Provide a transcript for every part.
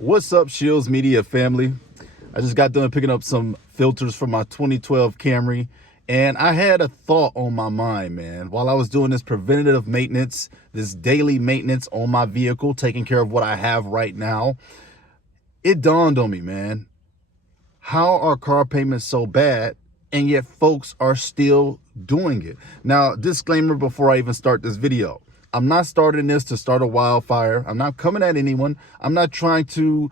What's up, Shields Media family? I just got done picking up some filters for my 2012 Camry, and I had a thought on my mind, man. While I was doing this preventative maintenance, this daily maintenance on my vehicle, taking care of what I have right now, it dawned on me, man. How are car payments so bad, and yet folks are still doing it? Now, disclaimer before I even start this video. I'm not starting this to start a wildfire. I'm not coming at anyone. I'm not trying to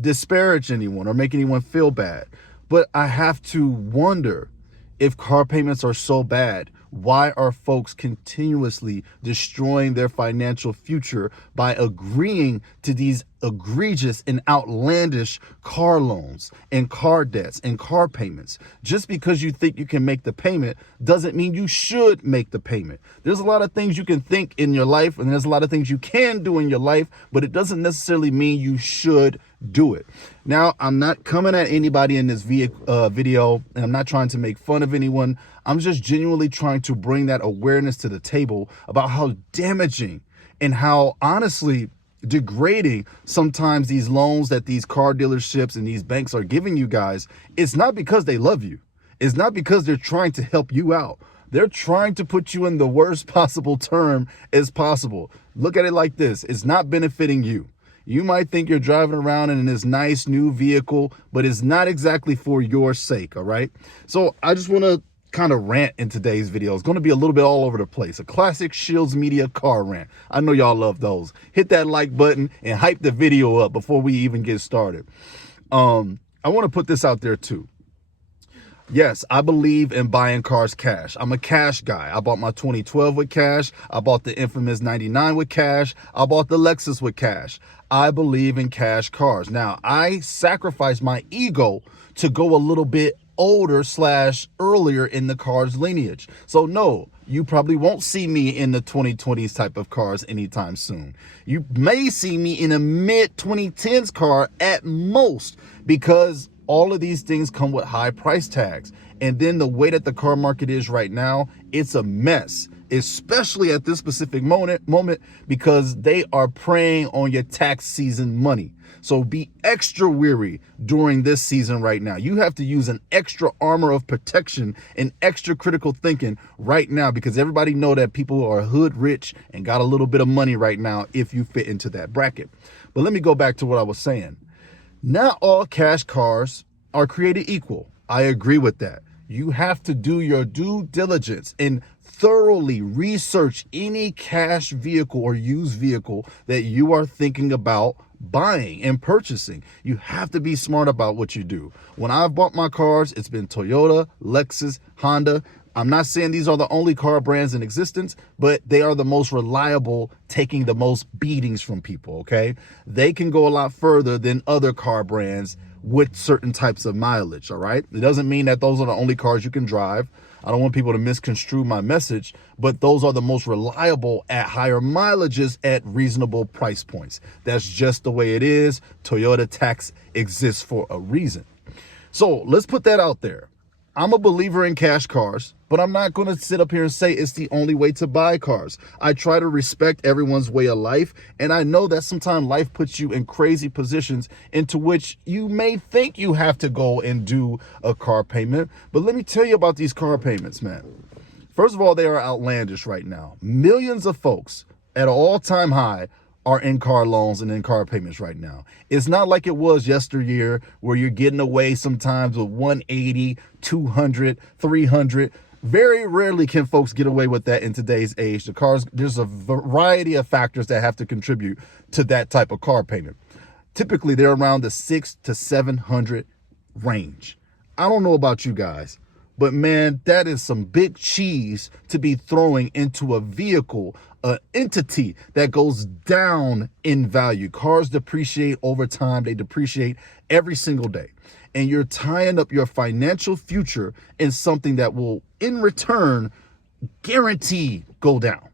disparage anyone or make anyone feel bad. But I have to wonder, if car payments are so bad, why are folks continuously destroying their financial future by agreeing to these egregious and outlandish car loans and car debts and car payments? Just because you think you can make the payment doesn't mean you should make the payment. There's a lot of things you can think in your life, and there's a lot of things you can do in your life, but it doesn't necessarily mean you should do it. Now, I'm not coming at anybody in this video, and I'm not trying to make fun of anyone. I'm just genuinely trying to bring that awareness to the table about how damaging and how honestly degrading sometimes these loans that these car dealerships and these banks are giving you guys. It's not because they love you. It's not because they're trying to help you out. They're trying to put you in the worst possible term as possible. Look at it like this. It's not benefiting you. You might think you're driving around in this nice new vehicle, but it's not exactly for your sake, all right? So I just want to kind of rant in today's video. It's going to be a little bit all over the place. A classic Shields Media car rant. I know y'all love those. Hit that like button and hype the video up before we even get started. I want to put this out there too. Yes, I believe in buying cars cash. I'm a cash guy. I bought my 2012 with cash. I bought the infamous 99 with cash. I bought the Lexus with cash. I believe in cash cars. Now, I sacrificed my ego to go a little bit older / earlier in the car's lineage. So no, you probably won't see me in the 2020s type of cars anytime soon. You may see me in a mid 2010s car at most, because all of these things come with high price tags. And then the way that the car market is right now, it's a mess, especially at this specific moment, because they are preying on your tax season money. So be extra weary during this season right now. You have to use an extra armor of protection and extra critical thinking right now, because everybody know that people are hood rich and got a little bit of money right now if you fit into that bracket. But let me go back to what I was saying. Not all cash cars are created equal. I agree with that. You have to do your due diligence and thoroughly research any cash vehicle or used vehicle that you are thinking about buying and purchasing. You have to be smart about what you do. When I've bought my cars, it's been Toyota, Lexus, Honda. I'm not saying these are the only car brands in existence, but they are the most reliable, taking the most beatings from people, okay? They can go a lot further than other car brands with certain types of mileage, all right? It doesn't mean that those are the only cars you can drive. I don't want people to misconstrue my message, but those are the most reliable at higher mileages at reasonable price points. That's just the way it is. Toyota tax exists for a reason. So let's put that out there. I'm a believer in cash cars, but I'm not going to sit up here and say it's the only way to buy cars. I try to respect everyone's way of life, and I know that sometimes life puts you in crazy positions into which you may think you have to go and do a car payment. But let me tell you about these car payments, man. First of all, they are outlandish right now. Millions of folks at an all-time high are in car loans and in car payments right now. It's not like it was yesteryear where you're getting away sometimes with 180, 200, 300. Very rarely can folks get away with that in today's age. The cars, there's a variety of factors that have to contribute to that type of car payment. Typically, they're around the 600 to 700 range. I don't know about you guys, but man, that is some big cheese to be throwing into a vehicle, an entity that goes down in value. Cars depreciate over time. They depreciate every single day. And you're tying up your financial future in something that will, in return, guarantee go down.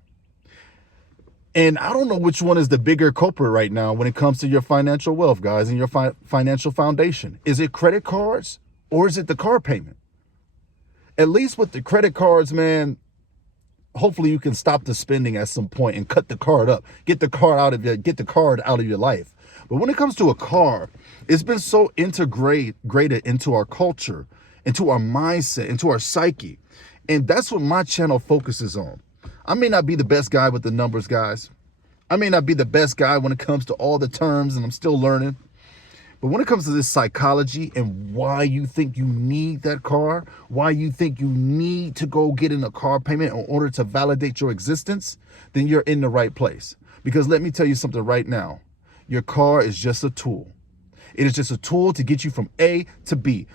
And I don't know which one is the bigger culprit right now when it comes to your financial wealth, guys, and your financial foundation. Is it credit cards or is it the car payment? At least with the credit cards, man, hopefully you can stop the spending at some point and cut the card up. Get the card out of your life. But when it comes to a car, it's been so integrated into our culture, into our mindset, into our psyche. And that's what my channel focuses on. I may not be the best guy with the numbers, guys. I may not be the best guy when it comes to all the terms, and I'm still learning. But when it comes to this psychology and why you think you need that car, why you think you need to go get in a car payment in order to validate your existence, then you're in the right place. Because let me tell you something right now. Your car is just a tool. It is just a tool to get you from A to B.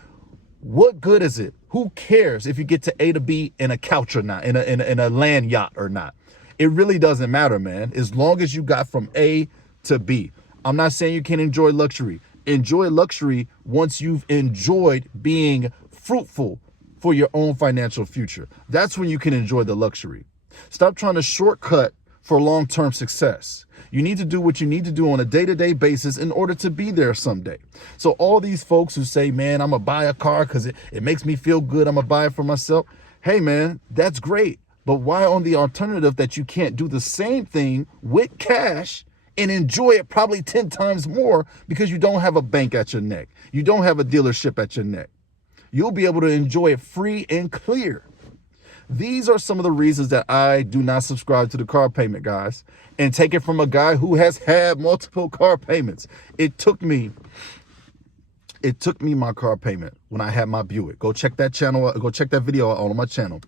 What good is it? Who cares if you get to A to B in a couch or not, in a land yacht or not? It really doesn't matter, man, as long as you got from A to B. I'm not saying you can't enjoy luxury. Enjoy luxury once you've enjoyed being fruitful for your own financial future. That's when you can enjoy the luxury. Stop trying to shortcut for long-term success. You need to do what you need to do on a day-to-day basis in order to be there someday. So all these folks who say, man, I'm gonna buy a car because it makes me feel good, I'm gonna buy it for myself. Hey, man, that's great. But why on the alternative that you can't do the same thing with cash and enjoy it probably 10 times more because you don't have a bank at your neck. You don't have a dealership at your neck. You'll be able to enjoy it free and clear. These are some of the reasons that I do not subscribe to the car payment, guys, and take it from a guy who has had multiple car payments. It took me my car payment when I had my Buick. Go check that channel, go check that video out on my channel.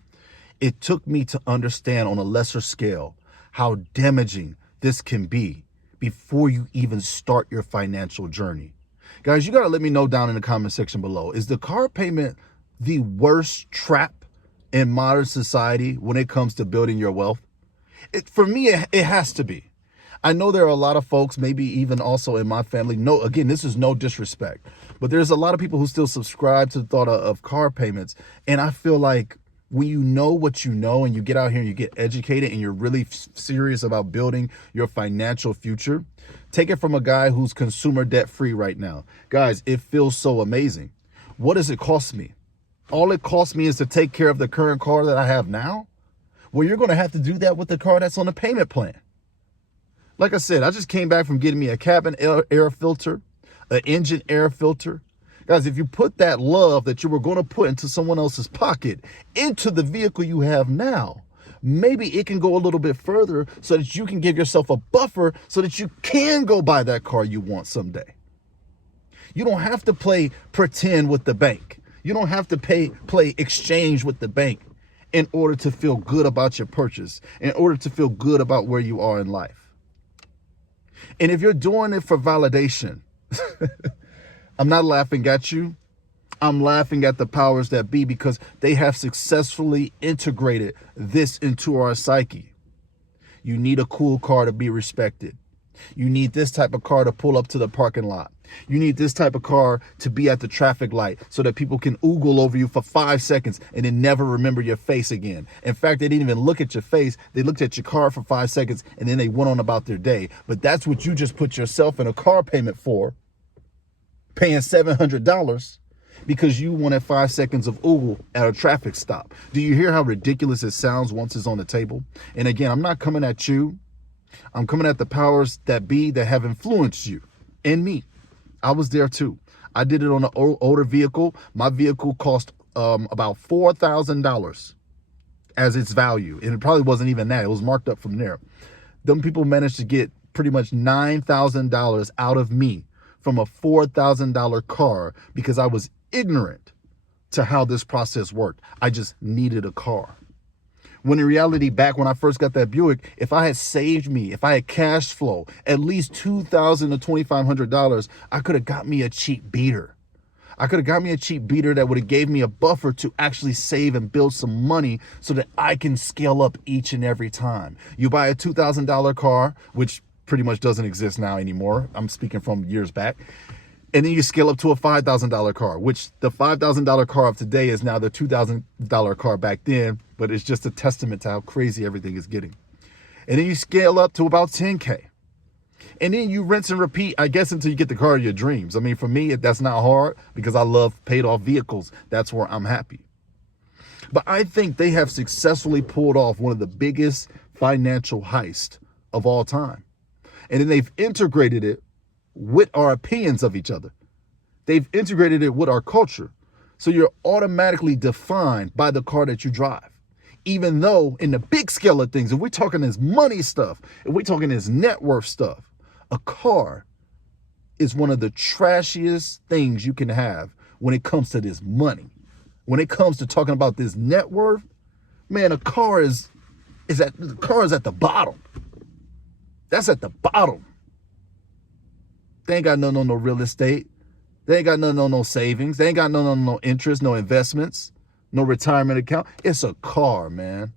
It took me to understand on a lesser scale how damaging this can be before you even start your financial journey. Guys, you got to let me know down in the comment section below. Is the car payment the worst trap in modern society when it comes to building your wealth? For me, it has to be. I know there are a lot of folks, maybe even also in my family. No, again, this is no disrespect, but there's a lot of people who still subscribe to the thought of car payments. And I feel like when you know what you know and you get out here and you get educated and you're really serious about building your financial future, take it from a guy who's consumer debt free right now. Guys, it feels so amazing. What does it cost me? All it costs me is to take care of the current car that I have now. Well, you're going to have to do that with the car that's on the payment plan. Like I said, I just came back from getting me a cabin air filter, an engine air filter. Guys, if you put that love that you were going to put into someone else's pocket into the vehicle you have now, maybe it can go a little bit further so that you can give yourself a buffer so that you can go buy that car you want someday. You don't have to play pretend with the bank. You don't have to play exchange with the bank in order to feel good about your purchase, in order to feel good about where you are in life. And if you're doing it for validation, I'm not laughing at you. I'm laughing at the powers that be because they have successfully integrated this into our psyche. You need a cool car to be respected. You need this type of car to pull up to the parking lot. You need this type of car to be at the traffic light so that people can oogle over you for 5 seconds and then never remember your face again. In fact, they didn't even look at your face. They looked at your car for 5 seconds and then they went on about their day. But that's what you just put yourself in a car payment for, paying $700 because you wanted 5 seconds of oogle at a traffic stop. Do you hear how ridiculous it sounds once it's on the table? And again, I'm not coming at you. I'm coming at the powers that be that have influenced you and me. I was there too. I did it on an older vehicle. My vehicle cost about $4,000 as its value. And it probably wasn't even that. It was marked up from there. Them people managed to get pretty much $9,000 out of me from a $4,000 car because I was ignorant to how this process worked. I just needed a car. When in reality, back when I first got that Buick, if I had saved me, if I had cash flow, at least $2,000 to $2,500, I could have got me a cheap beater. I could have got me a cheap beater that would have gave me a buffer to actually save and build some money so that I can scale up each and every time. You buy a $2,000 car, which pretty much doesn't exist now anymore. I'm speaking from years back. And then you scale up to a $5,000 car, which the $5,000 car of today is now the $2,000 car back then, but it's just a testament to how crazy everything is getting. And then you scale up to about 10K. And then you rinse and repeat, I guess, until you get the car of your dreams. I mean, for me, that's not hard because I love paid off vehicles. That's where I'm happy. But I think they have successfully pulled off one of the biggest financial heists of all time. And then they've integrated it with our opinions of each other. They've integrated it with our culture. So you're automatically defined by the car that you drive. Even though in the big scale of things, if we're talking this money stuff, if we're talking this net worth stuff, a car is one of the trashiest things you can have when it comes to this money. When it comes to talking about this net worth, man, a car is at the bottom. That's at the bottom. They ain't got nothing on no real estate. They ain't got nothing on no savings. They ain't got nothing on no interest, no investments, no retirement account. It's a car, man.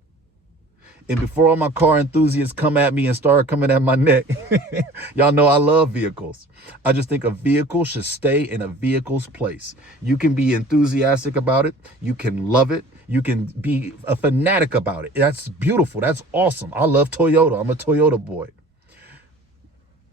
And before all my car enthusiasts come at me and start coming at my neck, y'all know I love vehicles. I just think a vehicle should stay in a vehicle's place. You can be enthusiastic about it. You can love it. You can be a fanatic about it. That's beautiful. That's awesome. I love Toyota. I'm a Toyota boy.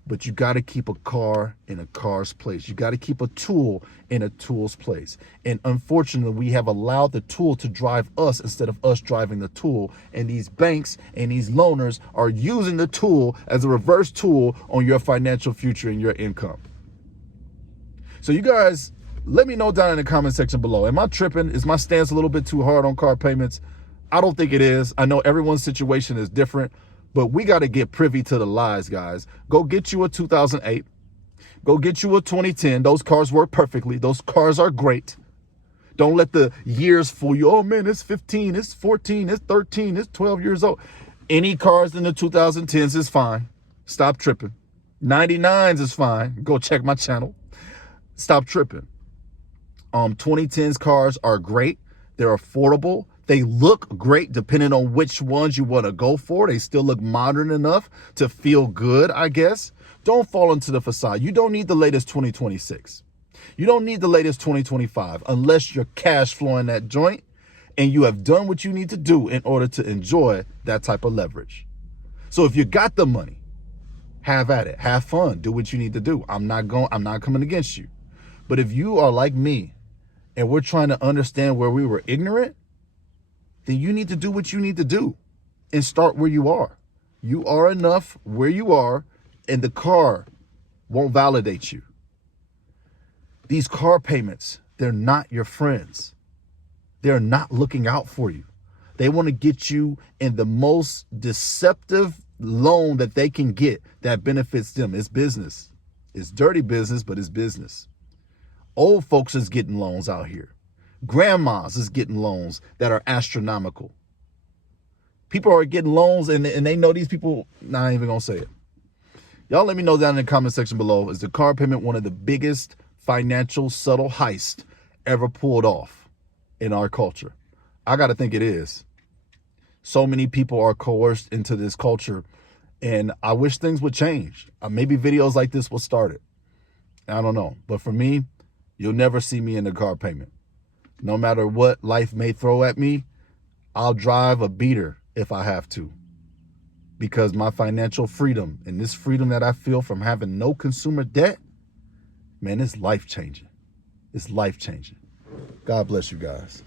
But you got to keep a car in a car's place. You got to keep a tool in a tool's place. And unfortunately, we have allowed the tool to drive us instead of us driving the tool. And these banks and these loaners are using the tool as a reverse tool on your financial future and your income. So you guys, let me know down in the comment section below. Am I tripping? Is my stance a little bit too hard on car payments? I don't think it is. I know everyone's situation is different. But we got to get privy to the lies, guys. Go get you a 2008. Go get you a 2010. Those cars work perfectly. Those cars are great. Don't let the years fool you. Oh, man, it's 15, it's 14, it's 13, it's 12 years old. Any cars in the 2010s is fine. Stop tripping. 99s is fine. Go check my channel. Stop tripping. 2010s cars are great. They're affordable. They look great depending on which ones you want to go for. They still look modern enough to feel good, I guess. Don't fall into the facade. You don't need the latest 2026. You don't need the latest 2025 unless you're cash flowing that joint and you have done what you need to do in order to enjoy that type of leverage. So if you got the money, have at it. Have fun. Do what you need to do. I'm not coming against you. But if you are like me and we're trying to understand where we were ignorant, then you need to do what you need to do and start where you are. You are enough where you are, and the car won't validate you. These car payments, they're not your friends. They're not looking out for you. They want to get you in the most deceptive loan that they can get that benefits them. It's business. It's dirty business, but it's business. Old folks is getting loans out here. Grandmas is getting loans that are astronomical. People are getting loans and they know these people. Nah, I ain't even gonna say it. Y'all let me know down in the comment section below. Is the car payment one of the biggest financial subtle heist ever pulled off in our culture? I gotta think it is. So many people are coerced into this culture, and I wish things would change. Maybe videos like this will start it. I don't know. But for me, you'll never see me in the car payment. No matter what life may throw at me, I'll drive a beater if I have to. Because my financial freedom and this freedom that I feel from having no consumer debt, man, it's life-changing. It's life-changing. God bless you guys.